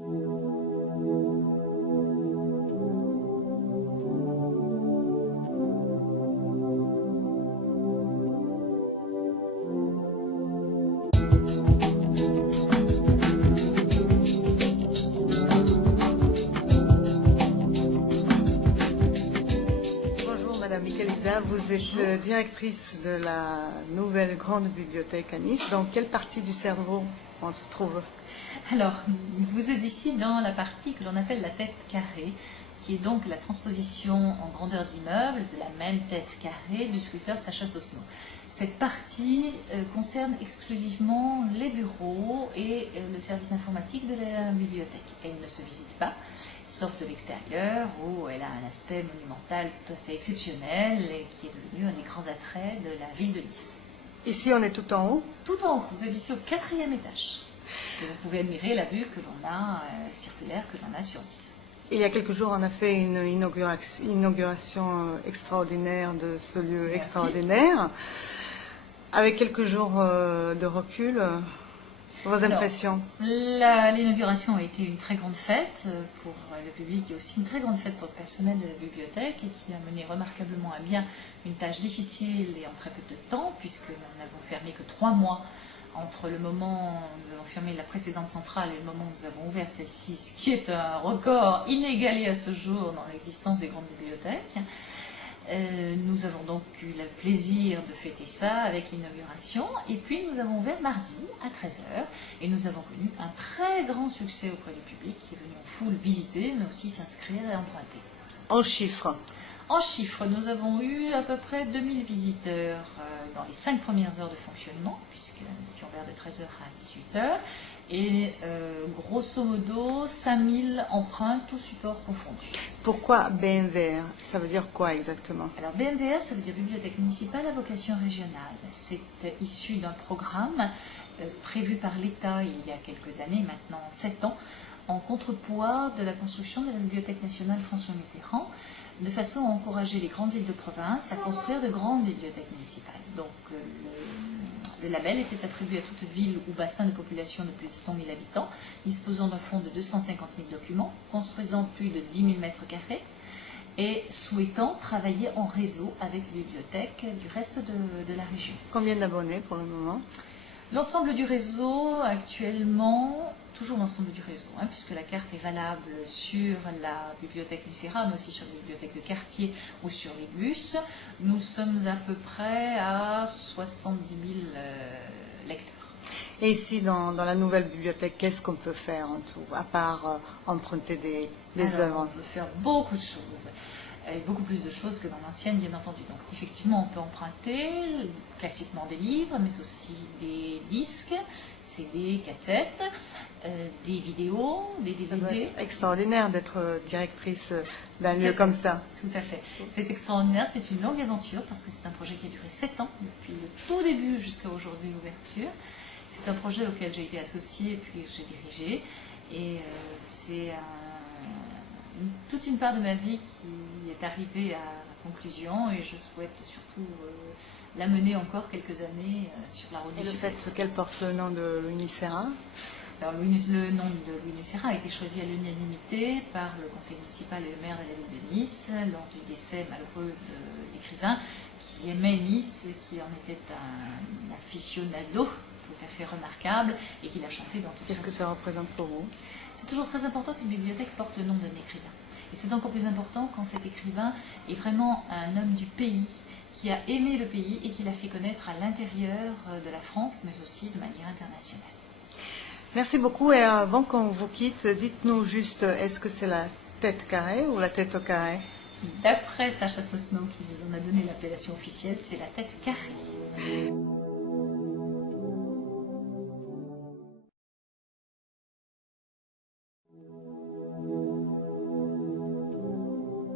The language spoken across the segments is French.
Madame Michelisa, vous êtes directrice de la nouvelle grande bibliothèque à Nice. Dans quelle partie du cerveau on se trouve? Alors, vous êtes ici dans la partie que l'on appelle la tête carrée, qui est donc la transposition en grandeur d'immeuble de la même tête carrée du sculpteur Sacha Sosno. Cette partie concerne exclusivement les bureaux et le service informatique de la bibliothèque. Elle ne se visite pas, sauf de l'extérieur, où elle a un aspect monumental tout à fait exceptionnel et qui est devenu un des grands attraits de la ville de Nice. Ici, on est tout en haut? Tout en haut, vous êtes ici au 4e étage. Et vous pouvez admirer la vue que l'on a, circulaire, que l'on a sur Nice. Il y a quelques jours, on a fait une inauguration extraordinaire de ce lieu. Merci. Extraordinaire. Avec quelques jours de recul, vos impressions? L'inauguration a été une très grande fête pour le public et aussi une très grande fête pour le personnel de la bibliothèque et qui a mené remarquablement à bien une tâche difficile et en très peu de temps, puisque nous n'avons fermé que 3 mois entre le moment où nous avons fermé la précédente centrale et le moment où nous avons ouvert celle-ci, ce qui est un record inégalé à ce jour dans l'existence des grandes bibliothèques. Nous avons donc eu le plaisir de fêter ça avec l'inauguration et puis nous avons ouvert mardi à 13h et nous avons connu un très grand succès auprès du public qui est venu en foule visiter mais aussi s'inscrire et emprunter. En chiffres? En chiffres, nous avons eu à peu près 2000 visiteurs dans les 5 premières heures de fonctionnement, puisque nous étions ouverts de 13h à 18h, et grosso modo 5000 emprunts, tous supports confondus. Pourquoi BMVR? Ça veut dire quoi exactement? Alors BMVR, ça veut dire Bibliothèque municipale à vocation régionale. C'est issu d'un programme prévu par l'État il y a quelques années, maintenant 7 ans, en contrepoids de la construction de la Bibliothèque nationale François Mitterrand, de façon à encourager les grandes villes de province à construire de grandes bibliothèques municipales. Donc le label était attribué à toute ville ou bassin de population de plus de 100 000 habitants, disposant d'un fonds de 250 000 documents, construisant plus de 10 000 mètres carrés et souhaitant travailler en réseau avec les bibliothèques du reste de la région. Combien d'abonnés pour le moment? L'ensemble du réseau actuellement, toujours l'ensemble du réseau, puisque la carte est valable sur la bibliothèque Nucera, mais aussi sur les bibliothèques de quartier ou sur les bus. Nous sommes à peu près à 70 000 lecteurs. Et ici, dans la nouvelle bibliothèque, qu'est-ce qu'on peut faire en tout, à part emprunter des œuvres? On peut faire beaucoup de choses. Beaucoup plus de choses que dans l'ancienne, bien entendu. Donc, effectivement, on peut emprunter classiquement des livres, mais aussi des disques, CD, cassettes, des vidéos, des DVD. Ça doit être extraordinaire d'être directrice d'un lieu comme ça. Tout à fait. C'est extraordinaire, c'est une longue aventure parce que c'est un projet qui a duré 7 ans, depuis le tout début jusqu'à aujourd'hui l'ouverture. C'est un projet auquel j'ai été associée puis j'ai dirigé. Et c'est toute une part de ma vie qui est arrivée à la conclusion et je souhaite surtout la mener encore quelques années sur la route du succès. Et le fait qu'elle porte le nom de Louis Nucera? Alors, le nom de Louis Nucera a été choisi à l'unanimité par le conseil municipal et le maire de la ville de Nice lors du décès malheureux de l'écrivain qui aimait Nice, qui en était un aficionado tout à fait remarquable et qui l'a chanté dans tout. Qu'est-ce que ça représente pour vous? C'est toujours très important qu'une bibliothèque porte le nom d'un écrivain. Et c'est encore plus important quand cet écrivain est vraiment un homme du pays, qui a aimé le pays et qui l'a fait connaître à l'intérieur de la France, mais aussi de manière internationale. Merci beaucoup. Et avant qu'on vous quitte, dites-nous juste, est-ce que c'est la tête carrée ou la tête au carré? D'après Sacha Sosno, qui nous en a donné l'appellation officielle, c'est la tête carrée.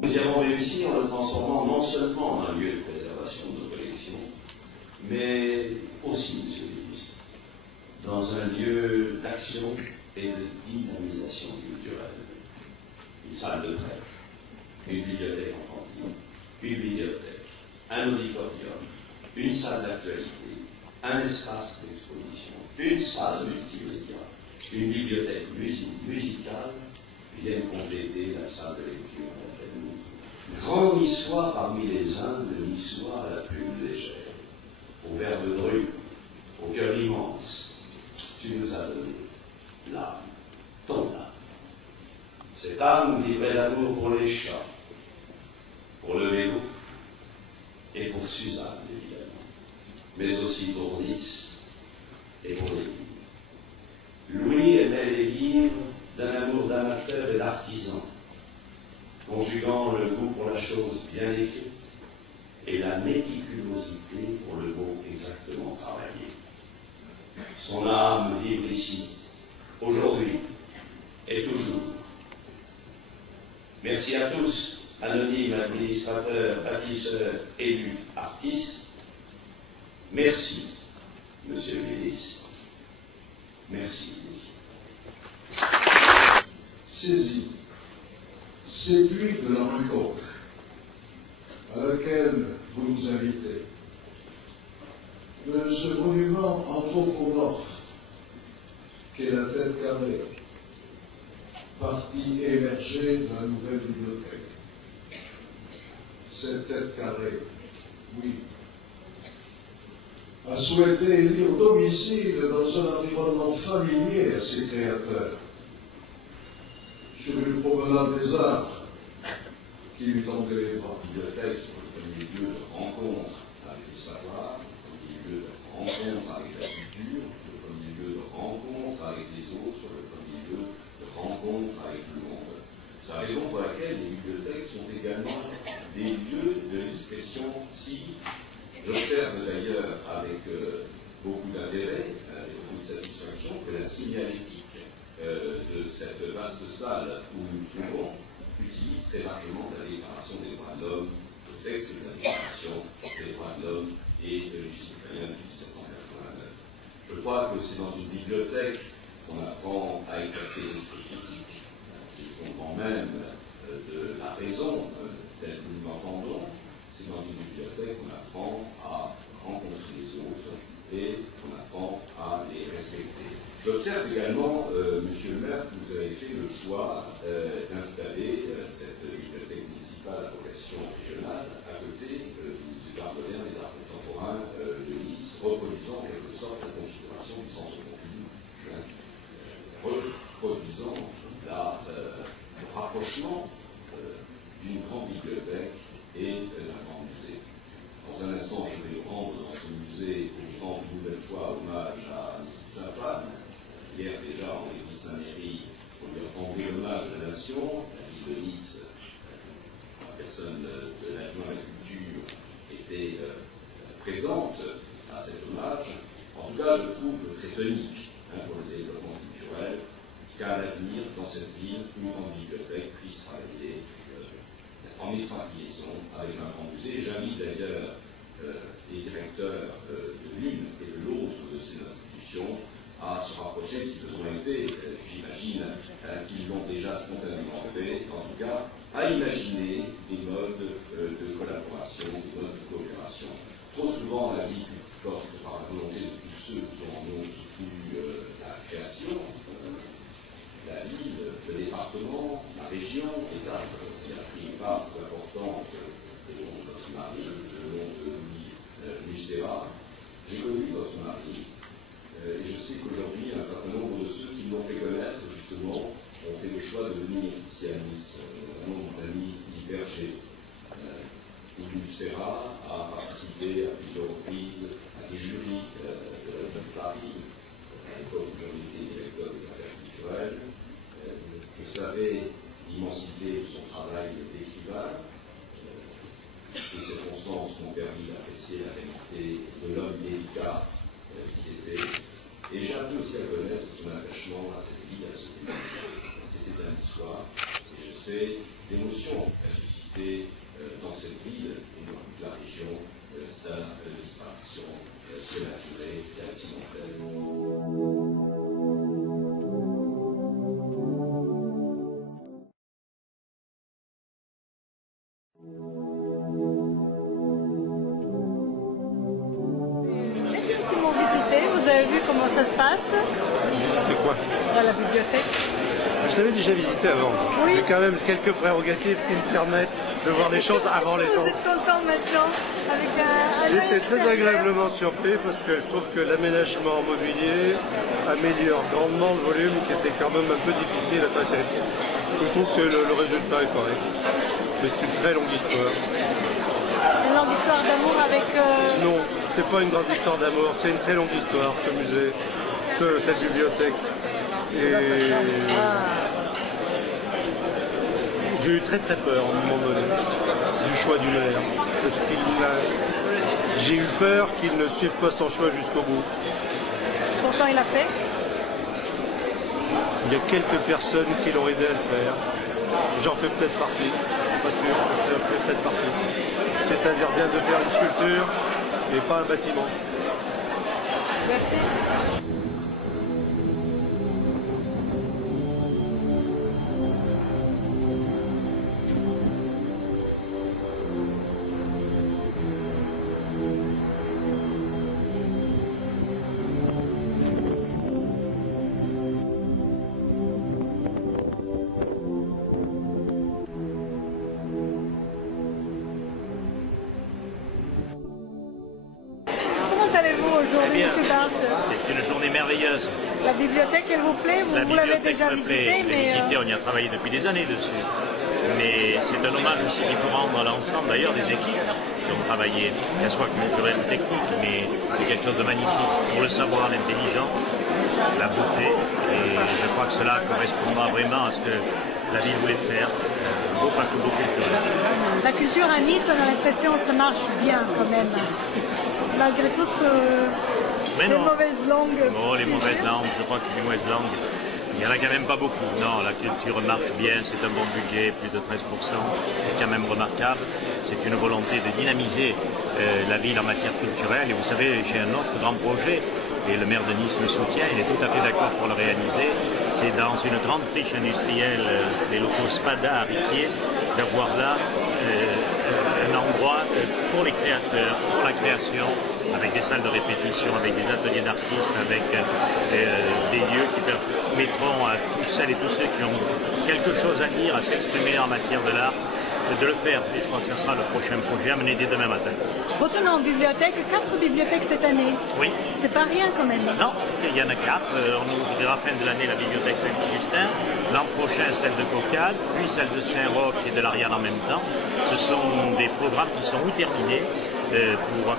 Nous avons réussi en le transformant non seulement en un lieu de préservation de nos collections, mais aussi, monsieur le ministre, dans un lieu d'action et de dynamisation culturelle. Une salle de prêt, une bibliothèque enfantine, une bibliothèque, un auditorium, une salle d'actualité, un espace d'exposition, une salle multimédia, une bibliothèque musique, musicales viennent compléter la salle de lecture. Grand niçois parmi les humbles niçois la plume légère, au verbe dru, au cœur immense, tu nous as donné l'âme, ton âme. Cette âme vivrait d'amour pour les chats, pour le vélo et pour Suzanne, évidemment, mais aussi pour Nice et pour les livres. Louis aimait les livres d'un amour d'amateur et d'artisan, conjuguant le goût pour la chose bien écrite et la méticulosité pour le mot exactement travaillé. Son âme vibre ici, aujourd'hui et toujours. Merci à tous, anonymes, administrateurs, bâtisseurs, élus, artistes. Merci, Monsieur le ministre. Merci. Saisi, séduit de la rencontre à laquelle vous nous invitez, de ce monument anthropomorphe qu'est la tête carrée, partie émergée de la nouvelle bibliothèque. Cette tête carrée, oui, a souhaité élire domicile dans un environnement familier à ses créateurs, sur une promenade des arts qui lui tendait les bras. La bibliothèque sur le premier lieu de rencontre avec le savoir, le premier lieu de rencontre avec la culture, le premier lieu de rencontre avec les autres, le premier lieu de rencontre avec le monde. C'est la raison pour laquelle les bibliothèques sont également des lieux de l'expression civique. J'observe d'ailleurs avec beaucoup d'intérêt et beaucoup de satisfaction que la signalétique de cette vaste salle où nous nous trouvons utilise très largement la Déclaration des droits de l'homme, le texte de la Déclaration des droits de l'homme et du citoyen de 1789. Je crois que c'est dans une bibliothèque qu'on apprend à exercer l'esprit critique, qui est le fondement même de la raison telle que nous l'entendons. C'est dans une bibliothèque qu'on apprend à rencontrer les autres et qu'on apprend à les respecter. J'observe également, Monsieur le maire, que vous avez fait le choix d'installer cette bibliothèque municipale à vocation régionale à côté du musée d'art moderne et d'art contemporain de Nice, reproduisant en quelque sorte la configuration du centre Pompidou, reproduisant le rapprochement d'une grande bibliothèque et d'un grand musée. Dans un instant, je vais rendre dans ce musée pour rendre une nouvelle fois hommage à sa femme. Hier déjà, en l'église Saint-Méry, on lui a rendu l'hommage de la nation. La ville de Nice, la personne de l'adjoint à la culture, était présente à cet hommage. En tout cas, je trouve très tonique pour le développement culturel qu'à l'avenir, dans cette ville, une grande bibliothèque puisse travailler en étroite liaison avec un grand musée. J'invite d'ailleurs les directeurs de l'une et de l'autre de ces institutions à se rapprocher si besoin était. J'imagine qu'ils l'ont déjà spontanément fait, en tout cas, à imaginer des modes de collaboration, des modes de coopération. Trop souvent, la vie porte par la volonté de tous ceux qui en ont soutenu la création, la ville, le département, la région, l'État, qui a pris une part très importante de votre mari, le nom de Louis Lucera. J'ai connu votre mari, et je sais qu'aujourd'hui, un certain nombre de ceux qui l'ont fait connaître, justement, ont fait le choix de venir ici à Nice. Notamment mon ami Yves Berger. Louis Lucera a participé à plusieurs reprises à des jurys de la ville de Paris, à l'époque où j'en étais directeur des affaires culturelles. Je savais l'immensité de son travail d'écrivain. Ces circonstances m'ont permis d'apprécier la réalité de l'homme délicat qu'il était. Et j'ai appris aussi à connaître son attachement à cette ville, à ce pays. C'était un histoire. Et je sais l'émotion qu'a suscité dans cette ville et dans toute la région sa disparition prématurée et accidentelle. Qui m'ont visité, vous avez vu comment ça se passe C'était quoi? dans la bibliothèque. Je l'avais déjà visité avant. Oui. J'ai quand même quelques prérogatives qui me permettent de voir les choses avant les Vous autres. êtes content maintenant avec un J'étais très extérieur. agréablement surpris parce que je trouve que l'aménagement mobilier améliore grandement le volume qui était quand même un peu difficile à traiter. Je trouve que le résultat est correct. Mais c'est une très longue histoire. Une longue histoire d'amour avec... Non, c'est pas une grande histoire d'amour, c'est une très longue histoire, ce musée, cette bibliothèque. Et j'ai eu très peur à un moment donné du choix du maire. Parce j'ai eu peur qu'il ne suive pas son choix jusqu'au bout. Pourtant, il a fait. Il y a quelques personnes qui l'ont aidé à le faire. J'en fais peut-être partie, pas sûr, mais j'en fais peut-être partie. C'est-à-dire bien de faire une sculpture et pas un bâtiment. Merci. Comment allez-vous aujourd'hui, bien. M. Barthes? C'est une journée merveilleuse. La bibliothèque, elle vous plaît? La Vous l'avez bibliothèque déjà me plaît. visitée, Je l'ai mais... visitée, on y a travaillé depuis des années dessus. Mais c'est un hommage aussi qu'il faut rendre à l'ensemble d'ailleurs des équipes qui ont travaillé, qu'elles soient culturelles, techniques, mais c'est quelque chose de magnifique. Pour le savoir, l'intelligence, la beauté, et je crois que cela correspondra vraiment à ce que la ville voulait faire. Un beau parcours culturel. La culture à Nice, on a l'impression que ça marche bien quand même. Malgré tout ce que Mais les non. mauvaises langues... Oh, les mauvaises langues, je crois que les mauvaises langues, il n'y en a quand même pas beaucoup. Non, la culture marche bien, c'est un bon budget, plus de 13%, c'est quand même remarquable. C'est une volonté de dynamiser la ville en matière culturelle. Et vous savez, j'ai un autre grand projet, et le maire de Nice le soutient, il est tout à fait d'accord pour le réaliser. C'est dans une grande friche industrielle, les locaux Spada à Riquier, d'avoir là un endroit pour les créateurs, pour la création, avec des salles de répétition, avec des ateliers d'artistes, avec des lieux qui permettront à toutes celles et tous ceux qui ont quelque chose à dire, à s'exprimer en matière de l'art, de le faire. Et je crois que ce sera le prochain projet à mener dès demain matin. Retournons en bibliothèque, 4 bibliothèques cette année. Oui. C'est pas rien quand même. Non, il y en a 4. On ouvrira à la fin de l'année la bibliothèque Saint-Augustin. L'an prochain, celle de Coccade, puis celle de Saint-Roch et de l'Ariane en même temps. Ce sont des programmes qui sont ou terminés pour un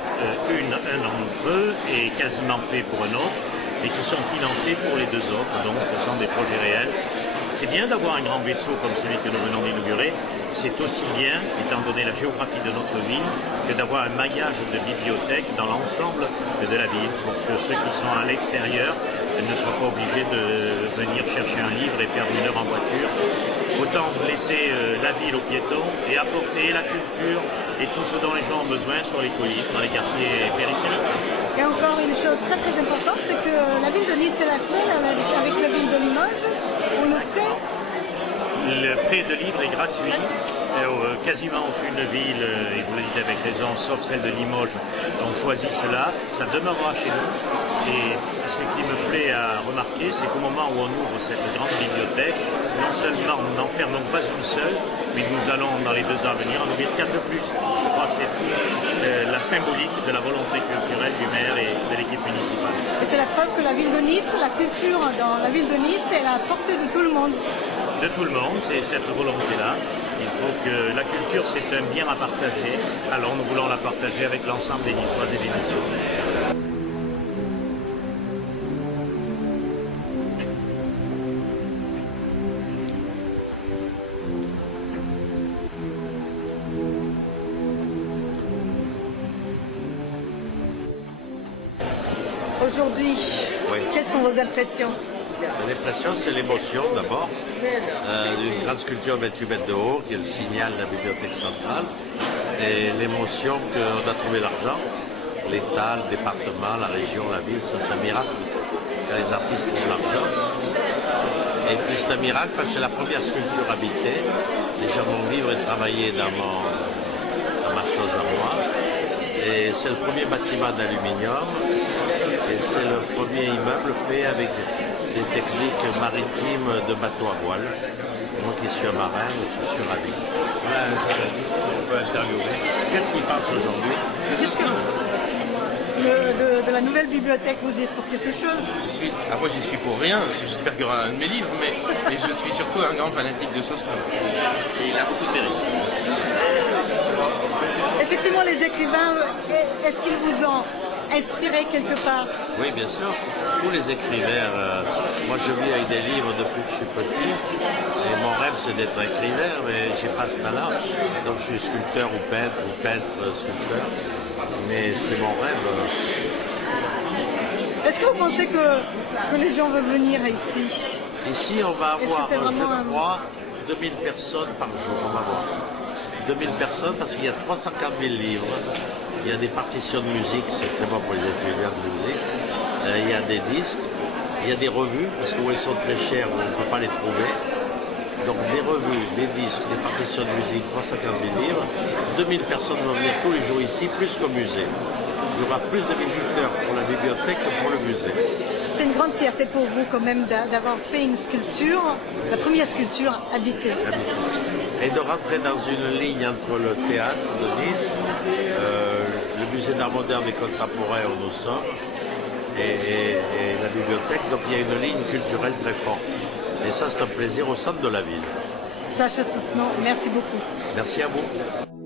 d'entre eux et quasiment faits pour un autre, et qui sont financés pour les deux autres. Donc ce sont des projets réels. C'est bien d'avoir un grand vaisseau comme celui que nous venons d'inaugurer. C'est aussi bien, étant donné la géographie de notre ville, que d'avoir un maillage de bibliothèques dans l'ensemble de la ville, pour que ceux qui sont à l'extérieur ne soient pas obligés de venir chercher un livre et perdre une heure en voiture. Autant laisser la ville aux piétons et apporter la culture et tout ce dont les gens ont besoin sur les collines, dans les quartiers périphériques. Et encore une chose très très importante, c'est que la ville de Nice est la seule, avec la ville de Limoges, où le prêt... Le prêt de livres est gratuit. Quasiment aucune ville, et vous le dites avec raison, sauf celle de Limoges, ont choisi cela. Ça demeurera chez nous. Et ce qui me plaît à remarquer, c'est qu'au moment où on ouvre cette grande bibliothèque, non seulement nous n'enfermons pas une seule, mais nous allons dans les 2 ans à venir en ouvrir 4 de plus. Je crois que c'est la symbolique de la volonté culturelle du maire et de l'équipe municipale. Et c'est la preuve que la ville de Nice, la culture dans la ville de Nice, est à la portée de tout le monde. De tout le monde, c'est cette volonté-là. Il faut que la culture, c'est un bien à partager. Alors nous voulons la partager avec l'ensemble des Niçoises et des Niçois. Aujourd'hui, Oui. quelles sont vos impressions? L'impression, c'est l'émotion d'abord, d'une grande sculpture 28 mètres de haut, qui est le signal de la bibliothèque centrale, et l'émotion qu'on a trouvé l'argent. L'État, le département, la région, la ville, ça c'est un miracle. Quand les artistes trouvent l'argent. Et puis c'est un miracle parce que c'est la première sculpture habitée. Les gens vont vivre et travailler dans ma chose à moi. Et c'est le premier bâtiment d'aluminium. Et c'est le premier immeuble fait avec des des techniques maritimes de bateau à voile. Moi qui suis un marin, je suis ravi. Voilà un journaliste que je peux interviewer. Qu'est-ce qu'il pense aujourd'hui? De la nouvelle bibliothèque, vous y êtes pour quelque chose? Moi j'y suis pour rien, j'espère qu'il y aura un de mes livres, mais je suis surtout un grand fanatique de Sauce Claude. Et il a beaucoup de mérite. Effectivement, les écrivains, est-ce qu'ils vous ont inspiré quelque part? Oui, bien sûr. Tous les écrivains, moi je vis avec des livres depuis que je suis petit. Et mon rêve c'est d'être écrivain, mais j'ai pas ce talent. Donc je suis sculpteur ou peintre, sculpteur. Mais c'est mon rêve. Est-ce que vous pensez que les gens veulent venir ici? Ici, on va avoir, je crois, 2000 personnes par jour. On va voir. 2000 personnes parce qu'il y a 340 000 livres. Il y a des partitions de musique, c'est très bon pour les étudiants de musique. Il y a des disques, il y a des revues, parce que où elles sont très chères, on ne peut pas les trouver. Donc des revues, des disques, des partitions de musique, 350 000 livres. 2000 personnes vont venir tous les jours ici, plus qu'au musée. Il y aura plus de visiteurs pour la bibliothèque que pour le musée. C'est une grande fierté pour vous quand même d'avoir fait une sculpture, la première sculpture habitée. Et de rentrer dans une ligne entre le théâtre de Nice, le musée d'art moderne et contemporain où nous sommes, et la bibliothèque. Donc il y a une ligne culturelle très forte. Et ça, c'est un plaisir au centre de la ville. Sacha Soussault, merci beaucoup. Merci à vous.